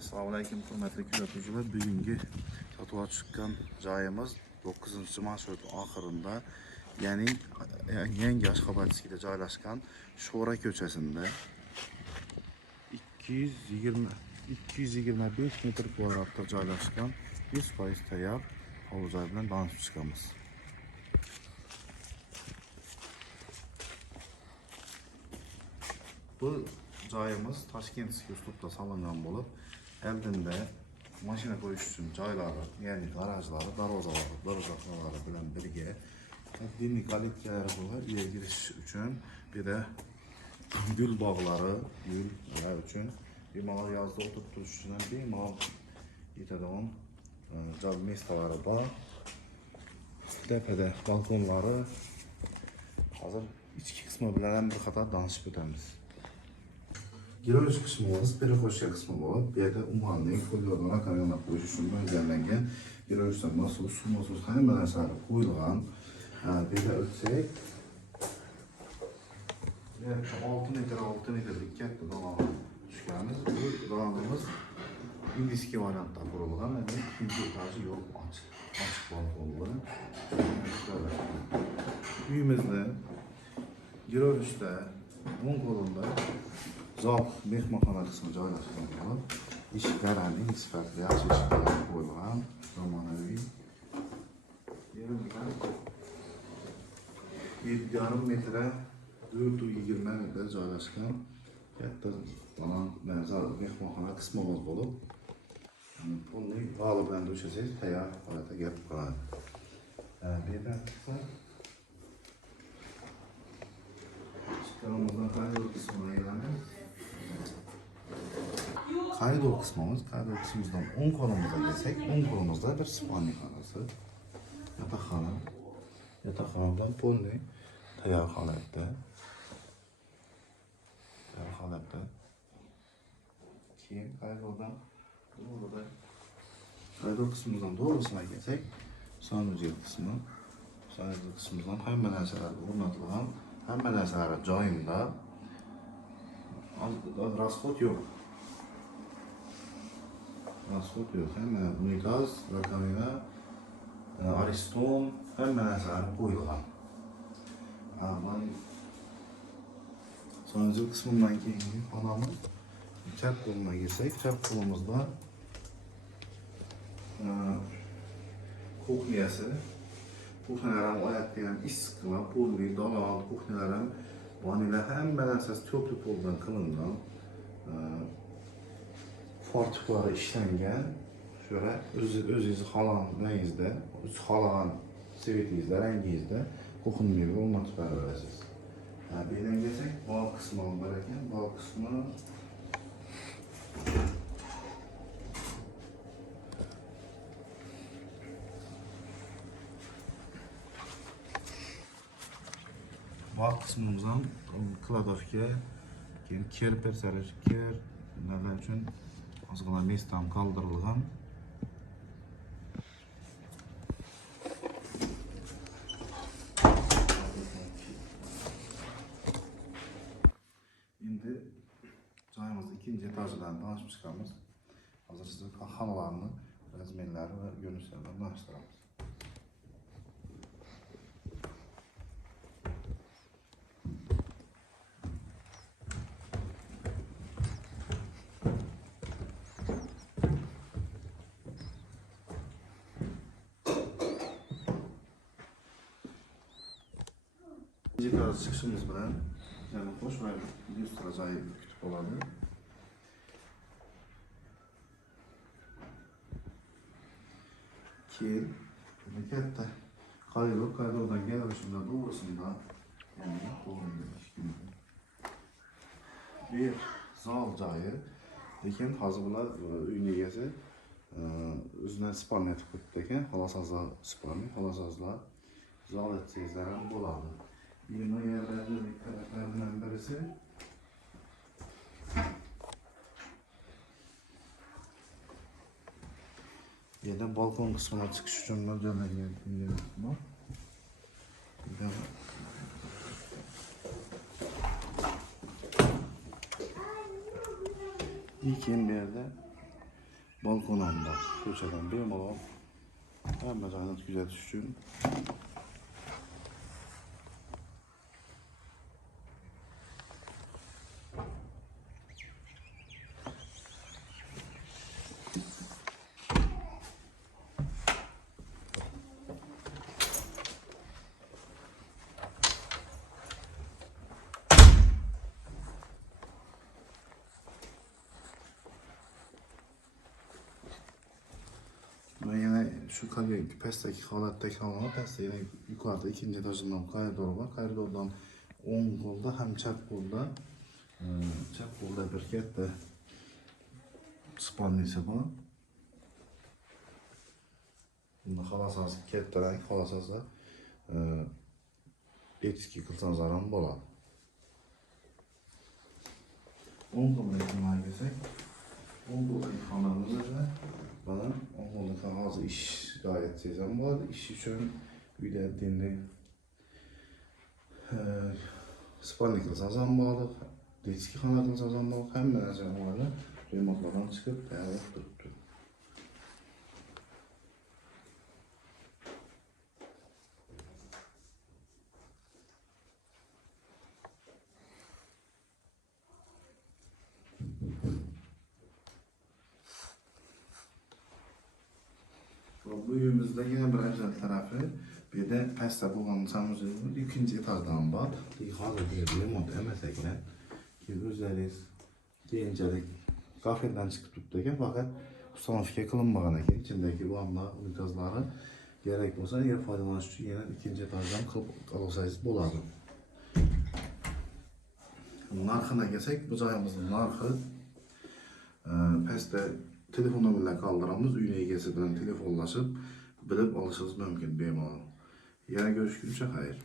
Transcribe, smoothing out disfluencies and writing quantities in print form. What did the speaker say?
Assalomu alaykum hurmatli kuzatuvchilar. Bugungi sotuvga chiqqan joyimiz 9-marshrut oxirida, ya'ni yangi Ashxobodskida joylashgan Sho'ra ko'chasida 225 metr kvadratda joylashgan 100% tayyor hovuz-joy bilan tanishib chiqamiz. Bu joyimiz Toshkentdagi uslubda solingan bo'lib, oldinda mashina qo'yish uchun joylari, ya'ni garajlari, darvozalar bilan birga taqdimiy kolleksiyalar bo'lib, yerga kirish uchun bir de gul bog'lari, gullar uchun bemalol yozda o'tib turish uchun bemalol yetadigan joy mestalari bor. Tepada balkonlari. Hozir ichki qismi bilan bir qator tanishib o'tamiz. Girish qismimiz переходчик qismi bo'lib, bu yerda umumiy qo'llarni kamerani qo'yish uchun mo'ljallangan girishdan maxsus hamma narsalar qo'yilgan. Bu yerda o'tsak, 6 metrlik katta dalon tushganmiz. Bu dalonimiz ingichka variantda qurilgan, ya'ni ikkinchi etaji yo'q, ochiq balkon bilan. Uyimizni girishda o'ng qo'limda zal mehmonxona qismi joylashgan bo'lib, eshiklarining sifatli yaxshi eshiklari qo'yilgan, zamonaviy. Yerimizdan 7,5 metr 420 metr joylashgan katta zal mehmonxona qismimiz bo'lib, bunning vali bilan dushasangiz tayyor holatda gap qiladi. Bu yerdan koridor qismimizdan o'ng qo'limizga kelsak, o'ng qo'limizda bir spalniy xonasi, yotoqxona bilan polni tayyor holatda. Keyin koridor qismimizdan to'g'risiga kelsak, sanuzel qismimizdan hamma narsalar o'rnatilgan, hamma narsalar joyida. Расход yo'q. Hamma unitaz, rakamina, ariston, hamma narsalar qo'yilgan. Sanuzel qismidan keyin xonamiz chap qo'lga kelsak, chap qo'limizda kuxnalar ham oyoqda ham issiq, polli, dolal kuxnalar ham vanilya hamma narsasi to'pli poldan qilingan. Fortiklari ishlangan. Shura o'zingiz xohlaganingizda, xohlagan svetingizda, rangingizda kuxnaga o'rnatib berasiz. Bu yerdan kelsak, bol qismi bor ekan. Bol qismi bol qismimizdan kladovka, keyin ker nima uchun ozgina mestam qoldirilgan. Endi joyimizning ikkinchi etajidan tanishib chiqamiz. Hozir sizga xonalarni, razmerlari va ko'rinishlarini tanishtiramiz. İkinci tarz çıkışımız bilen yani hoş ve 100 taracağı kütüp olanı. Ki harekette koridordan gelişinde doğrusunda yani bir zal cayı. Lekin hazır bular uyun egasi o'zidan spalniy etib qo'yibdi ekan, xolasozlar spalniy, xolasozlar zal etsangizlar ham bo'ladi. Yeni yerlerden taraflarından birisi yerden balkon kısmına çıkış için modellengan bu. İlkin bir yerde balkonunda köşeden bemalol hamma joyni kuzatish uchun ve yine şu pastdagi holatdagi hamon pastda yine yuqorida ikinci etajdan koridor var. Koridordan o'ng qo'lda ham chap qo'lda bir katta spalnisi bor. Bunda xohlasangiz kattaroq, xohlasangiz detskiy qilsangiz ham bo'ladi. O'ng qo'lga kelsak, o'ng qo'ldagi xonamizda bana oğlum hazır iş gayet sezem var. İş için uyda dinli spalni qilsangiz ham bo'ladi, detskiy xona qilsangiz ham bo'ladi. Hamma narsa bo'ladi. Remontlardan chiqib tayyor turibdi. Bu uyimizde yine bir güzel tarafı, bir de pasta bulğanın sanırım ikinci etajdan var. Hazır bir remont emesekle ki özleriz, gelincelik kafeden çıkıp tuttukken fakat ustanofiye kılınmagan ekan. İçindeki vanna, unitazları gerek olsa yer faydalanish uchun yine ikinci etajdan alsangiz bo'ladi. Narxına gelsek, bu joyimizning narxi pasta telefon nomerlerini kaldırmamız, uyun egesi bilen telefonlaşıp bilip alışınız mümkün bemalol. Yana görüşgünce hayır.